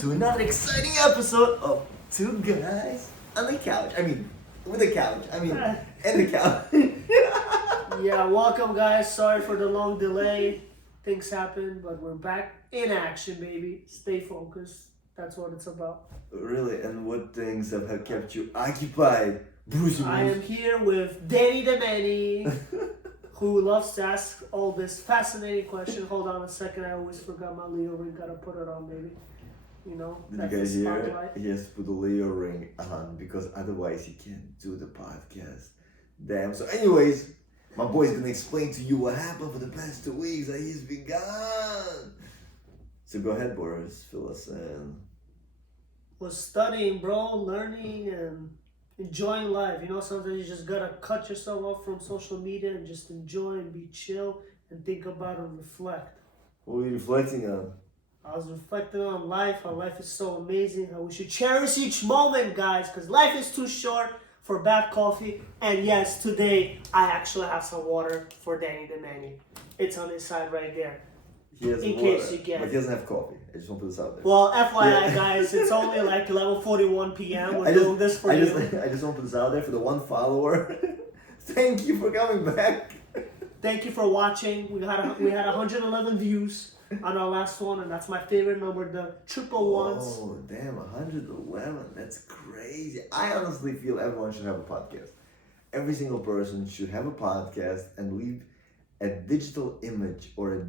to another exciting episode of Two Guys on the Couch. With the couch. And the couch. Yeah, welcome guys. Sorry for the long delay. Things happen, but we're back in action, baby. Stay focused. That's what it's about. Really? And what things have kept you occupied, Brucey? I am here with Danny the Manny, who loves to ask all this fascinating question. Hold on a second. I always forgot my Leo ring. Gotta put it on, baby. You know, Did that's you guys the hear? spotlight. He has to put the Leo ring on because otherwise he can't do the podcast. Damn. So, anyways, my boy's gonna explain to you what happened for the past 2 weeks that he's been gone. So go ahead, Boris. Fill us in. Was studying, bro, learning and enjoying life. You know, sometimes you just gotta cut yourself off from social media and just enjoy and be chill and think about and reflect. What were you reflecting on? I was reflecting on life, how life is so amazing, how we should cherish each moment, guys, because life is too short for bad coffee. And yes, today I actually have some water for Danny the Manny. It's on his side right there. He has In water, case you get but it. he doesn't have coffee. I just want to put this out there. Well, FYI, Yeah. guys, it's only like 11:41 p.m. We're I just- doing this for I you. just want to put this out there for the one follower. Thank you for coming back. Thank you for watching. We had 111 views on our last one, and that's my favorite number, the triple ones. Oh, damn, 111. That's crazy. I honestly feel everyone should have a podcast. Every single person should have a podcast and leave a digital image or a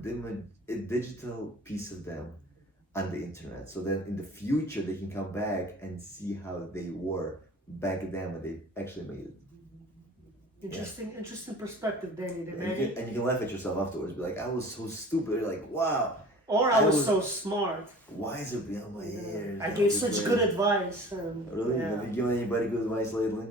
digital piece of them on the internet. So that in the future they can come back and see how they were back then when they actually made it. Interesting perspective, Danny the And Manny. you can laugh at yourself afterwards. Be like, I was so stupid. You're like, wow, Or I was so smart. why is it beyond my ears? I That gave was such great. good advice. And Really? yeah. Have you given anybody good advice lately?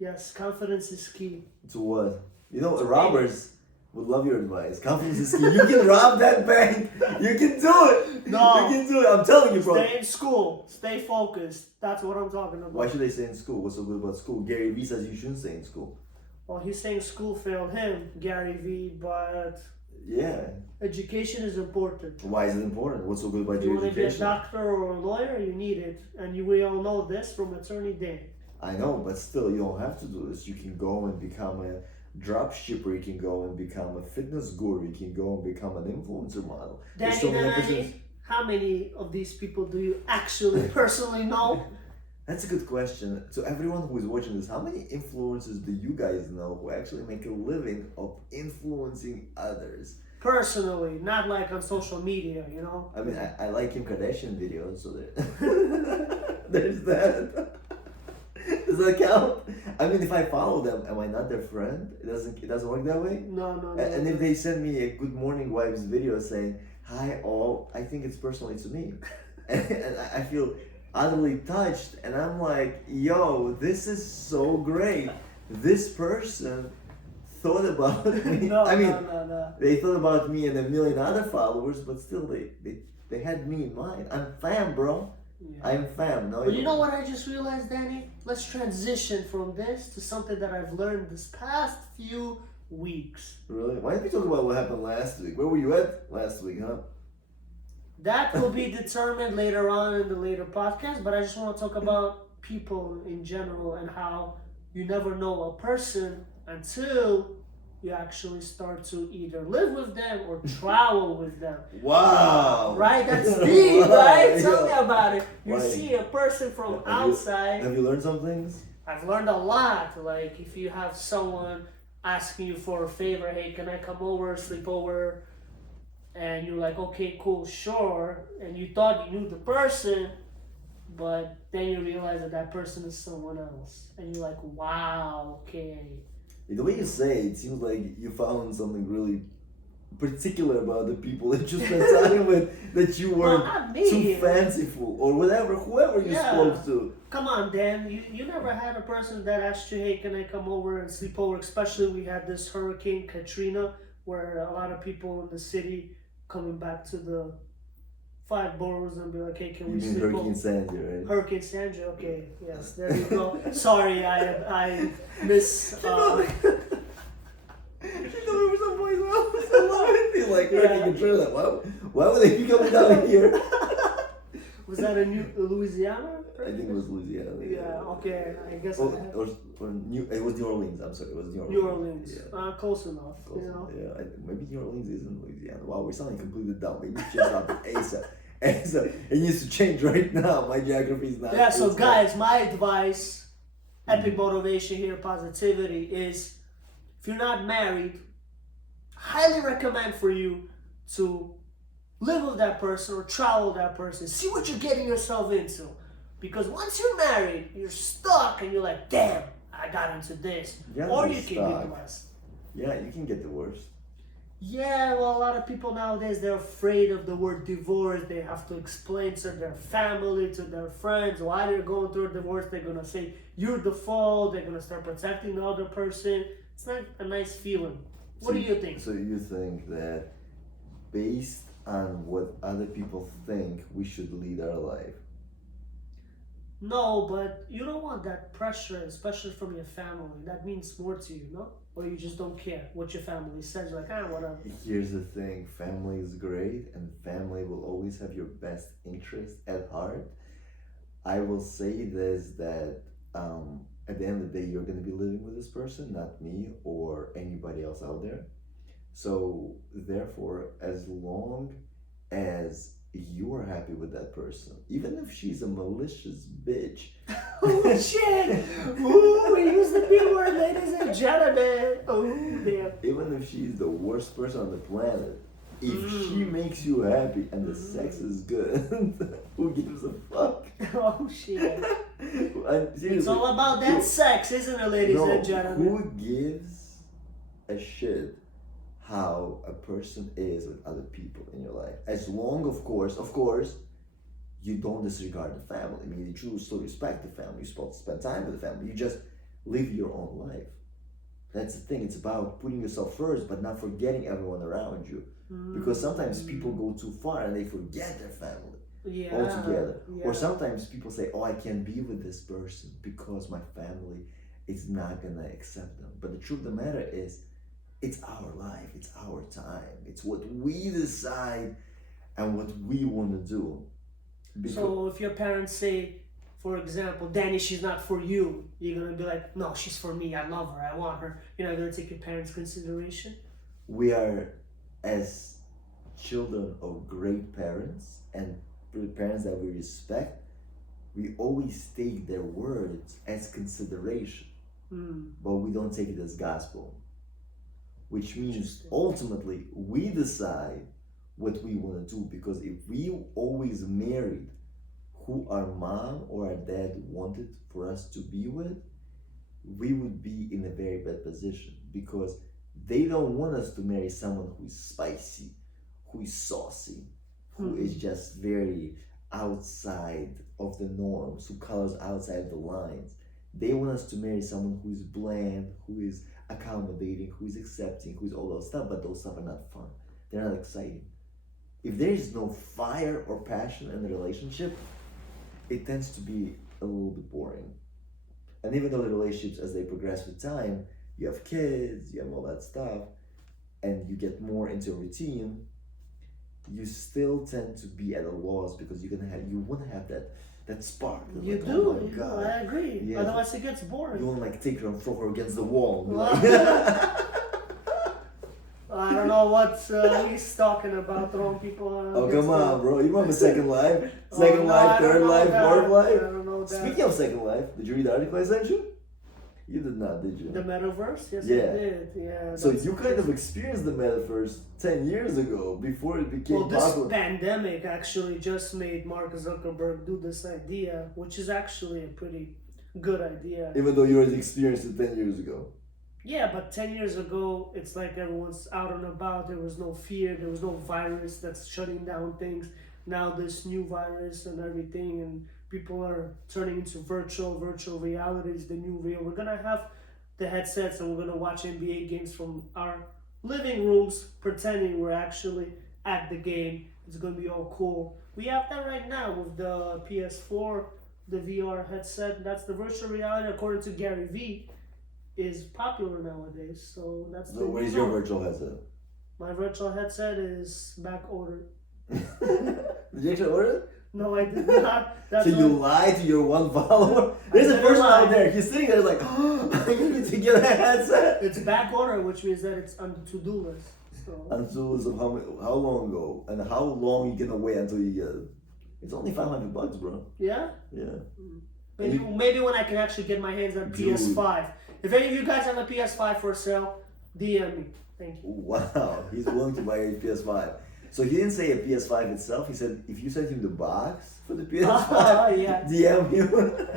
Yes, confidence is key. To what? You know, robbers would love your advice. Confidence is key. You can rob that bank. You can do it. No. You can do it. I'm telling you, bro. Stay in school. Stay focused. That's what I'm talking about. Why should they stay in school? What's so good about school? Gary Vee says you shouldn't stay in school. Well, he's saying school failed him, Gary Vee, but Yeah. education is important. Why is it important? What's so good about If you your want to be a education? doctor or a lawyer, you need it. And we all know this from Attorney Dan. I know, but still, you don't have to do this. You can go and become a drop shipper. You can go and become a fitness guru. You can go and become an influencer model. There's Danny so many the opportunities. Manny, how many of these people do you actually personally know? That's a good question. So everyone who is watching this, how many influencers do you guys know who actually make a living of influencing others? Personally, not like on social media, you know? I mean, I like Kim Kardashian videos, so there, there's that. Does that count? I mean, if I follow them, am I not their friend? It doesn't work that way. No. And if they send me a Good Morning Wives video saying hi all, I think it's personally to me, and I feel utterly touched, and I'm like, yo, this is so great. This person thought about me. No. They thought about me and a million other followers, but still they had me in mind. I'm fam, bro. Yeah. I'm fam. No, But you know what I just realized, Danny? Let's transition from this to something that I've learned this past few weeks. Really? Why didn't we talk about what happened last week? Where were you at last week, huh? That will be determined later on in the later podcast, but I just want to talk about people in general and how you never know a person until you actually start to either live with them or travel with them. Wow. Right? That's deep, right? Yeah. Tell me about it. You Right. see a person from Have you- outside. Have you learned some things? I've learned a lot. Like if you have someone asking you for a favor, hey, can I come over, sleep over? And you're like, okay, cool, sure. And you thought you knew the person, but then you realize that that person is someone else. And you're like, wow, okay. The way you say it seems like you found something really particular about the people that you spent time with, that you Well, were not me. too fanciful or whatever, whoever you Yeah. spoke to. Come on, Dan. You never had a person that asked you, hey, can I come over and sleep over? Especially we had this Hurricane Katrina where a lot of people in the city coming back to the 5 boroughs and be like, hey, can You we mean sleep Hurricane over? Sandy, right? Hurricane Sandra, okay, yes, there you go. Sorry, I miss. She told me some voice. I love it. He's like, Yeah. Hurricane Katrina. Why would they be coming down here? Was that in Louisiana? I think it was Louisiana. Yeah, okay, I guess It was New Orleans. I'm sorry, it was New Orleans. New Orleans. Yeah. Close enough. Close You know? enough. Yeah, maybe New Orleans is in Louisiana. Wow, we're sounding completely dumb. Maybe change up ASAP. ASAP. It needs to change right now. My geography is not. Yeah, so it's guys, my advice, epic motivation here, positivity, is if you're not married, highly recommend for you to live with that person or travel with that person. See what you're getting yourself into. Because once you're married, you're stuck and you're like, damn, I got into this. Yeah, or you're you can stuck. be blessed. Yeah, you can get divorced. Yeah, well, a lot of people nowadays, they're afraid of the word divorce. They have to explain to their family, to their friends, why they're going through a divorce. They're going to say, you're the fault. They're going to start protecting the other person. It's not a nice feeling. What do you think? So you think that based on what other people think, we should lead our life? No, but you don't want that pressure, especially from your family. That means more to you, no? Or you just don't care what your family says. You're like, whatever. Here's the thing, family is great and family will always have your best interest at heart. I will say this, that at the end of the day, you're going to be living with this person, not me or anybody else out there. So therefore, as long as you are happy with that person, even if she's a malicious bitch. Oh shit! Ooh, we use the B word, ladies and gentlemen. Oh damn. Even if she's the worst person on the planet, if she makes you happy and the sex is good, who gives a fuck? Oh shit. Seriously, It's all about that sex, isn't it, ladies and gentlemen? Who gives a shit how a person is with other people in your life? As long, of course, you don't disregard the family. I mean, you still respect the family. You're supposed to spend time with the family. You just live your own life. That's the thing. It's about putting yourself first, but not forgetting everyone around you. Because sometimes people go too far and they forget their family altogether. Yeah. Or sometimes people say, oh, I can't be with this person because my family is not going to accept them. But the truth of the matter is, it's our life, it's our time, it's what we decide and what we want to do. So if your parents say, for example, Danny, she's not for you, you're going to be like, no, she's for me, I love her, I want her. You're not going to take your parents' consideration? We are, as children of great parents and parents that we respect, we always take their words as consideration, but we don't take it as gospel. Which means ultimately we decide what we want to do, because if we always married who our mom or our dad wanted for us to be with, we would be in a very bad position, because they don't want us to marry someone who is spicy, who is saucy, who is just very outside of the norms, who colors outside the lines. They want us to marry someone who is bland, who is accommodating, who is accepting, who is all those stuff, but those stuff are not fun. They're not exciting. If there is no fire or passion in the relationship, it tends to be a little bit boring. And even though the relationships, as they progress with time, you have kids, you have all that stuff, and you get more into a routine, you still tend to be at a loss, because you want to have that spark. You like, do. oh my God. I agree. Yeah. Otherwise, it gets boring. You want to like take her and throw her against the wall. And be I don't know what he's talking about, throwing people. Oh, come on, bro. You remember Second Life? Second Life, Third Life, Fourth Life? I don't know that. Speaking of Second Life, did you read the article I sent you? You did not, did you? The metaverse? Yes, Yeah. I did. Yeah. So you kind of experienced the metaverse 10 years ago, before it became this popular. pandemic actually just made Mark Zuckerberg do this idea, which is actually a pretty good idea. Even though you already experienced it 10 years ago. Yeah, but 10 years ago, it's like everyone's out and about. There was no fear. There was no virus that's shutting down things. Now this new virus and everything, and people are turning into virtual reality is the new real. We're gonna have the headsets and we're gonna watch NBA games from our living rooms, pretending we're actually at the game. It's gonna be all cool. We have that right now with the PS4, the VR headset. That's the virtual reality, according to Gary Vee, is popular nowadays. So that's So where's your virtual headset? My virtual headset is back ordered. Did you actually order it? No, I did not. That's So you what- lied to your one follower? There's a didn't person lie. out there, he's sitting there like, oh, I need to get a headset. It's back order, which means that it's on the to-do list. So Until of how long ago and how long you gonna wait until you get it? It's only $500, bro. yeah, Yeah. maybe when I can actually get my hands on Dude. PS5. If any of you guys have a PS5 for sale, DM me. Thank you. Wow, he's willing to buy a PS5. So he didn't say a PS5 itself. He said if you sent him the box for the PS5, Yeah. DM you.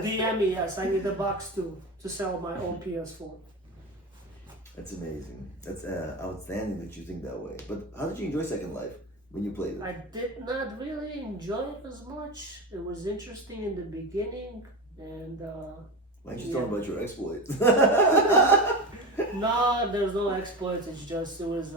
DM me. Yes, I need the box too to sell my own PS4. That's amazing. That's outstanding that you think that way. But how did you enjoy Second Life when you played it? I did not really enjoy it as much. It was interesting in the beginning, and Why don't you tell him about your exploits? no, there's no exploits. It was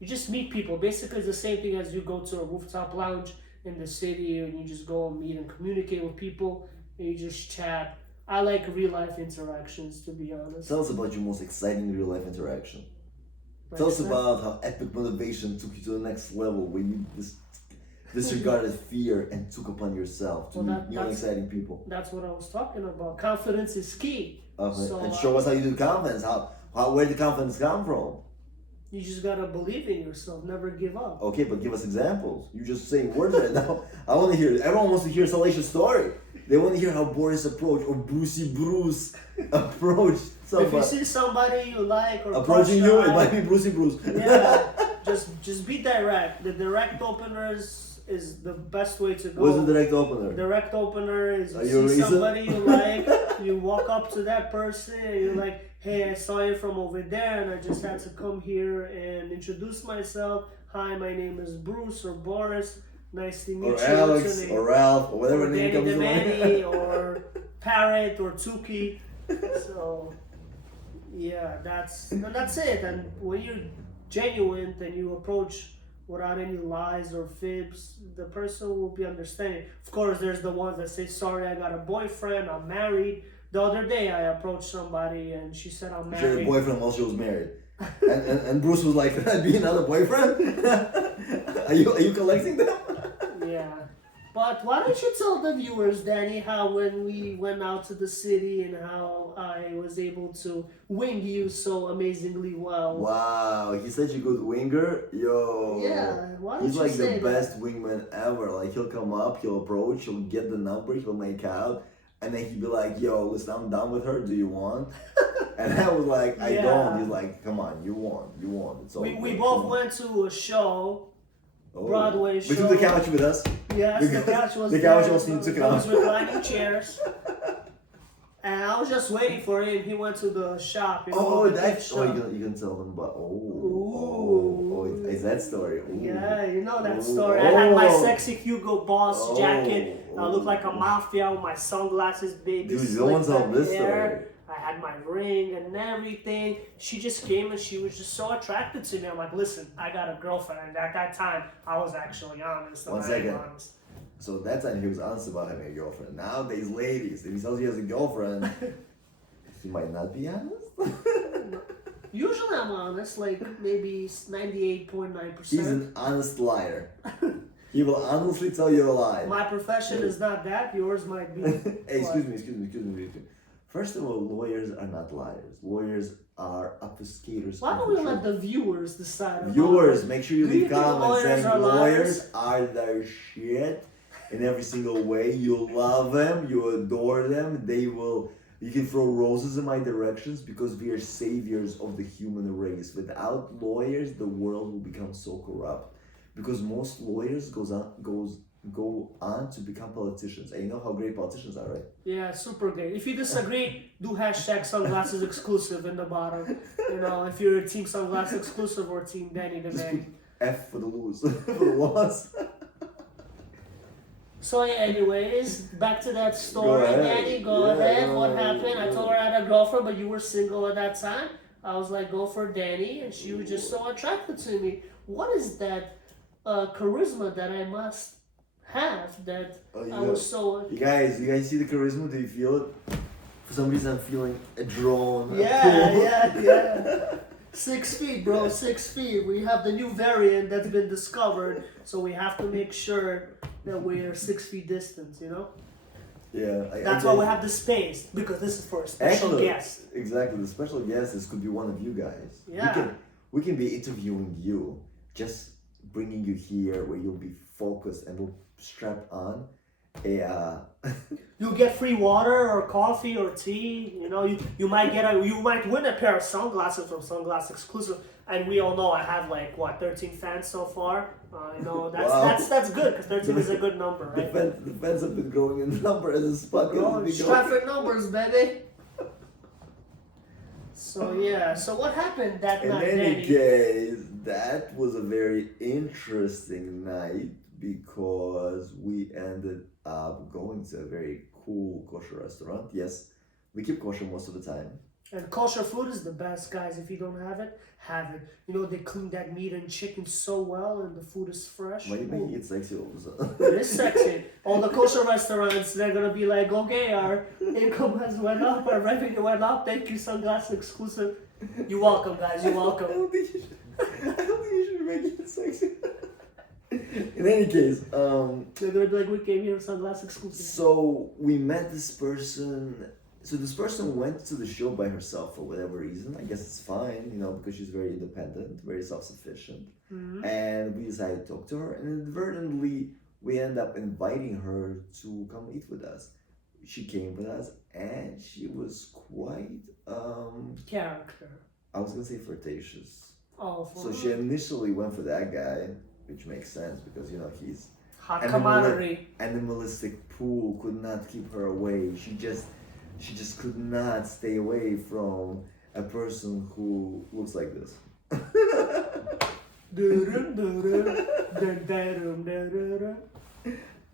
you just meet people. Basically, it's the same thing as you go to a rooftop lounge in the city, and you just go and meet and communicate with people, and you just chat. I like real life interactions, to be honest. Tell us about your most exciting real life interaction. Like Tell us that. about how epic motivation took you to the next level when you disregarded fear and took upon yourself to Well, meet new and that's- exciting people. That's what I was talking about. Confidence is key. So, And show us how you do confidence. Where did confidence come from? You just gotta believe in yourself. Never give up. Okay, but give us examples. You're just saying words right now. I want to hear. Everyone wants to hear Salacia's story. They want to hear how Boris approached or Brucey Bruce approached If you somebody. see somebody you like or Approaching crush you, on, it might be Brucey Bruce. yeah, just be direct. The direct openers is the best way to go. What's the direct opener? Direct opener is Are you you see a somebody you like, you walk up to that person and you're like, hey, I saw you from over there and I just had to come here and introduce myself. Hi, my name is Bruce or Boris. Nice to meet Or you. Alex, What's your name? or Ralph, or whatever Or name Danny comes to Demani, mind. or Parrot or Tuki. So yeah, that's it. And when you're genuine and you approach without any lies or fibs, the person will be understanding. Of course, there's the ones that say, sorry, I got a boyfriend, I'm married. The other day I approached somebody and she said I'm She had a married. boyfriend while she was married. And Bruce was like, can I be another boyfriend? Are you collecting them? Yeah. But why don't you tell the viewers, Danny, how when we went out to the city and how I was able to wing you so amazingly well. Wow, he's such a good winger. Yo. Yeah, why don't He's you like say the best wingman ever. Like he'll come up, he'll approach, he'll get the number, he'll make out, and then he'd be like, yo, listen, I'm done with her, do you want? And I was like, I Yeah. don't. He's like, come on, you want. It's all We good, both come on." went to a show. Oh. Broadway We show. took the couch with us. Yes, The the couch was the couch there. also took it Those off. reclining chairs. And I was just waiting for him. He went to the shop. You know, Oh, the that's. gift Oh, shop. you can tell them about. Ooh. Is that story? Ooh. Yeah, you know that Ooh. story. I had my Oh. sexy Hugo Boss jacket. I looked like a Oh. mafia with my sunglasses, baby. Dude, you don't want to tell slick this back hair. story. I had my ring and everything. She just came and she was just so attracted to me. I'm like, listen, I got a girlfriend. And at that time, I was actually honest. and One I am second. honest. So that time he was honest about having a girlfriend. Nowadays, ladies, if he tells you he has a girlfriend, he might not be honest. Usually I'm honest, like maybe 98.9%. He's an honest liar. He will honestly tell you a lie. My profession is not that. Yours might be. Hey, excuse me. First of all, lawyers are not liars. Lawyers are obfuscators. Why of don't the we truth. let the viewers decide? about Viewers, it? make sure you Do you leave think comments lawyers saying are lawyers liars? are their shit in every single way. You love them, you adore them. You can throw roses in my directions because we are saviors of the human race. Without lawyers, the world will become so corrupt. Because most lawyers go on to become politicians. And you know how great politicians are, right? Yeah, super great. If you disagree, do hashtag sunglasses exclusive in the bottom. You know, if you're team sunglasses exclusive or team Danny the Just put Man. F for the lose, for the loss. So yeah, anyways, back to that story, ahead. Danny. Go Yeah, ahead. no, What happened? I no. told her I had a girlfriend, but you were single at that time. I was like, go for Danny, and she was just so attracted to me. What is that charisma that I must have that Oh, I was so... You guys see the charisma? Do you feel it? For some reason, I'm feeling a drone. a Yeah, pull. yeah. 6 feet, bro, 6 feet. We have the new variant that's been discovered, so we have to make sure that we're 6 feet distance, you know? Yeah. That's why we have the space, because this is for a special Actually, guest. Exactly. The special guest, this could be one of you guys. Yeah. We can be interviewing you, just bringing you here where you'll be focused and we'll strap on a You'll get free water or coffee or tea. You know, you might win a pair of sunglasses from Sunglass Exclusive. And we all know I have like 13 fans so far. You know that's good because 13 is a good number, right? The fans have been growing in number as this podcast has been Traffic numbers, baby. So yeah, so what happened that In night, any Danny? case, that was a very interesting night because we ended up going to a very cool kosher restaurant. Yes, we keep kosher most of the time. And kosher food is the best, guys. If you don't have it, have it. You know, they clean that meat and chicken so well and the food is fresh. Why are you making it sexy all of a sudden? It is sexy. All the kosher restaurants, they're gonna be like, okay, our income has went up, our revenue went up. Thank you, Sunglass Exclusive. You're welcome, guys. You're I welcome. don't think you should be making it sexy. In any case, They're gonna be like, we came here, Sunglass Exclusive. so we met this person. So this person went to the show by herself for whatever reason. I guess it's fine, you know, because she's very independent, very self-sufficient. Mm-hmm. And we decided to talk to her, and inadvertently we end up inviting her to come eat with us. She came with us, and she was quite Character. I was gonna say flirtatious. Oh, So she initially went for that guy, which makes sense because you know he's hot and camaraderie. animalistic pool could not keep her away. She just could not stay away from a person who looks like this. Dun, dun, dun, dun, dun, dun, dun, dun.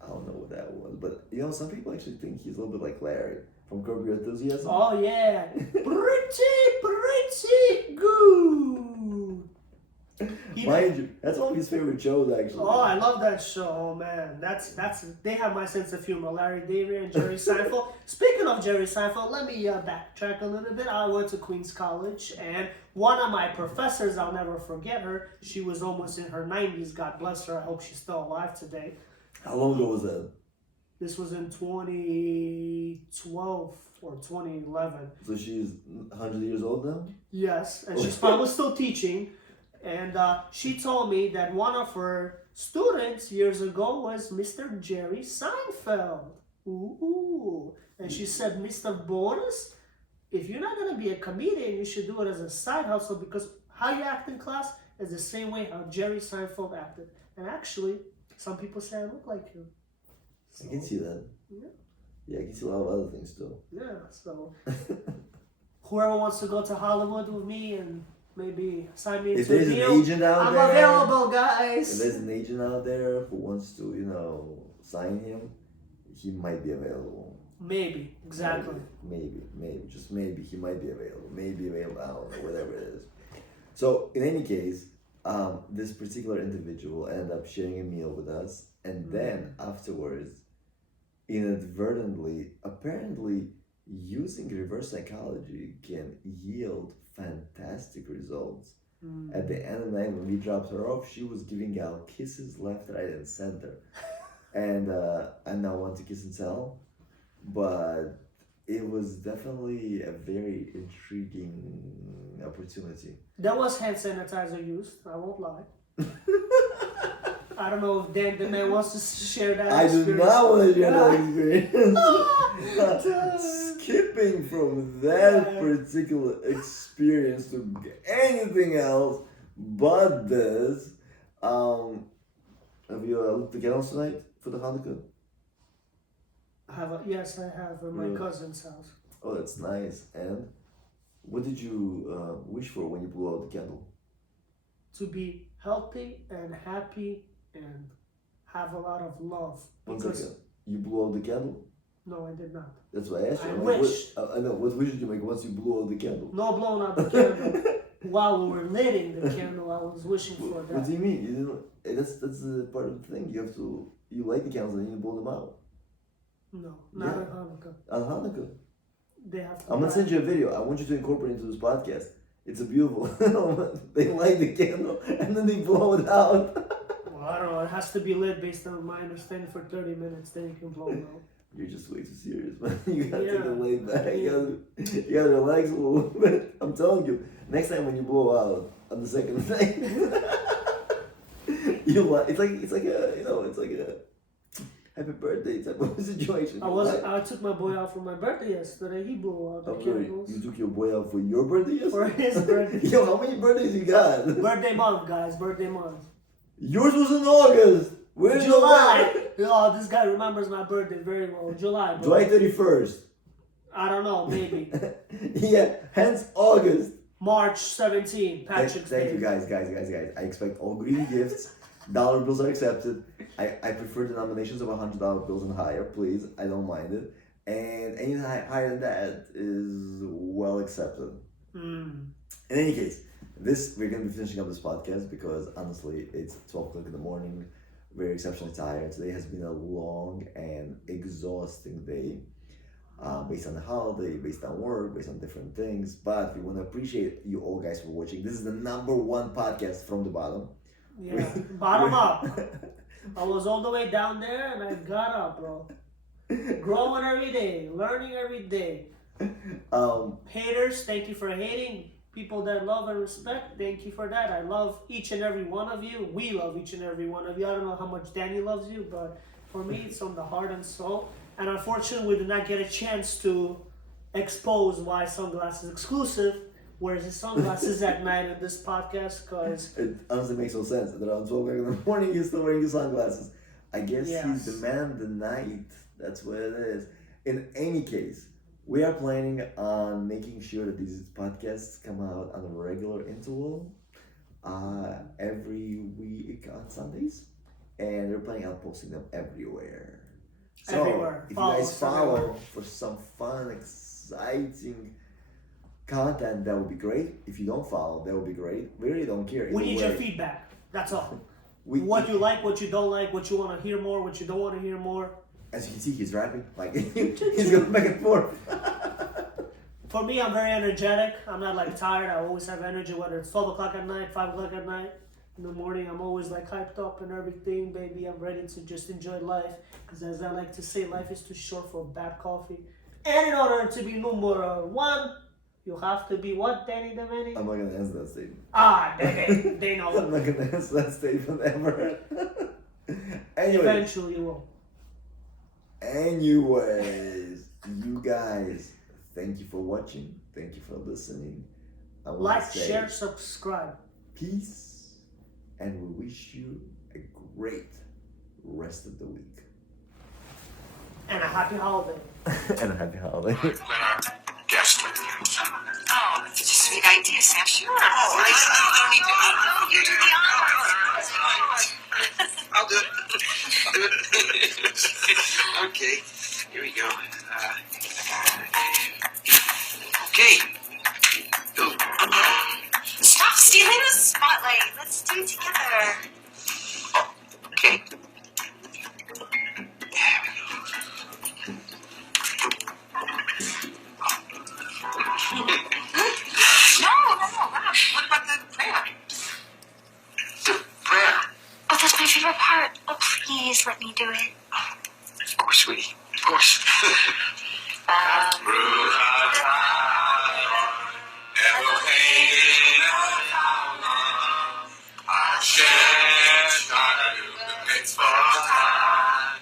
I don't know what that was, but you know, some people actually think he's a little bit like Larry from Curb Your Enthusiasm. Oh yeah, pretty good. Mind you, that's one of his favorite shows actually. Oh, I love that show. Oh man, that's they have my sense of humor. Larry David and Jerry Seinfeld. Speaking of Jerry Seinfeld, let me backtrack a little bit. I went to Queens College, and one of my professors, I'll never forget her. She was almost in her 90s. God bless her. I hope she's still alive today. How long ago was that? This was in 2012 or 2011. So she's 100 years old now? Yes, and she's probably still teaching. And she told me that one of her students years ago was Mr. Jerry Seinfeld. Ooh. And she said, Mr. Boris, if you're not going to be a comedian, you should do it as a side hustle because how you act in class is the same way how Jerry Seinfeld acted. And actually, some people say I look like him. I can see that. Yeah. Yeah, I can see a lot of other things too. Yeah, so whoever wants to go to Hollywood with me and maybe sign me If into a there's an deal, agent out I'm there, available, if guys. there's an agent out there who wants to, you know, sign him, he might be available. Maybe, exactly. Maybe, just maybe he might be available. Maybe available, I don't know, whatever it is. So in any case, this particular individual ended up sharing a meal with us, and then afterwards, inadvertently, apparently, using reverse psychology can yield fantastic results. At the end of the night, when we dropped her off, she was giving out kisses left, right, and center. And I now want to kiss and tell, but it was definitely a very intriguing opportunity. There was hand sanitizer used, I won't lie. I don't know if Dan the man wants to share that I do experience. not want to share that Yeah. experience. Skipping from that particular experience to anything else but this. Have you looked the candles tonight for the Hanukkah? Yes, I have at my cousin's house. Oh, that's nice. And what did you wish for when you blew out the candle? To be healthy and happy and have a lot of love. One Because second. You blew out the candle? no, I did not. That's what I asked you. I I'm like, wished. I know. What wish did you make once you blew out the candle? No blowing out the candle. While we were lighting the candle, I was wishing for What that. do you mean? You didn't. That's the part of the thing. You have to. You light the candles and you blow them out. No, not Yeah. at Hanukkah. On Hanukkah. They have to. I'm gonna buy- send you a video. I want you to incorporate it into this podcast. It's a beautiful. They light the candle and then they blow it out. I don't know. It has to be lit based on my understanding for 30 minutes. Then you can blow it out. You're just way too serious, man. You gotta take Yeah. it laid back. Yeah. You gotta relax a little bit. I'm telling you, next time when you blow out on the second night, it's like a happy birthday type of situation. I took my boy out for my birthday yesterday. He blew out the candles. You took your boy out for your birthday For yesterday? his birthday. Yo, how many birthdays you got? Birthday month, guys. Birthday month. Yours was in August. Where's July. Oh, this guy remembers my birthday very well. July, bro. July 31st. I don't know, maybe. Yeah, hence August. March 17, Patrick's Day. Thank you, guys. I expect all green gifts. Dollar bills are accepted. I prefer denominations of $100 bills and higher, please. I don't mind it. And any higher than that is well accepted. Mm. In any case, we're gonna be finishing up this podcast because honestly, it's 12 o'clock in the morning. We're exceptionally tired. Today has been a long and exhausting day. Based on the holiday, based on work, based on different things. But we want to appreciate you all guys for watching. This is the #1 podcast from the bottom. Yeah, bottom up. I was all the way down there and I got up, bro. Growing every day, learning every day. Haters, thank you for hating. People that love and respect, thank you for that. I love each and every one of you. We love each and every one of you. I don't know how much Danny loves you, but for me, it's from the heart and soul. And unfortunately, we did not get a chance to expose why Sunglasses exclusive wears his sunglasses at night in this podcast, because it honestly makes no sense that around 12 o'clock in the morning he's still wearing his sunglasses. I guess he's the man of the night. That's what it is. In any case, we are planning on making sure that these podcasts come out on a regular interval every week on Sundays. And we're planning on posting them everywhere. So, everywhere. if you guys follow for some fun, exciting content, that would be great. If you don't follow, that would be great. We really don't care. We need your feedback. That's all. What you like, what you don't like, what you want to hear more, what you don't want to hear more. As you can see, he's rapping. Like, he's going back and forth. For me, I'm very energetic. I'm not like tired. I always have energy, whether it's 12 o'clock at night, 5 o'clock at night. In the morning, I'm always like hyped up and everything, baby. I'm ready to just enjoy life. Because as I like to say, life is too short for bad coffee. And in order to be number one, you have to be what, Danny Deveni? I'm not going to answer that statement. They know. I'm not going to answer that statement ever. Anyway. Eventually you will. Anyways, you guys, thank you for watching. Thank you for listening. Like, share, subscribe. Peace. And we wish you a great rest of the week. And a happy holiday. And a happy holiday. Guest. Oh, that's a sweet idea, Sam. Sure. Oh, nice. I don't need to. You do the honors. I'll do it. Okay, here we go. Okay. Go. Stop stealing the spotlight. Let's do it together. Okay. No. What about the prayer? The prayer? Oh, that's my favorite part. Oh, please let me do it. Of course, sweetie. Of course. It's for time.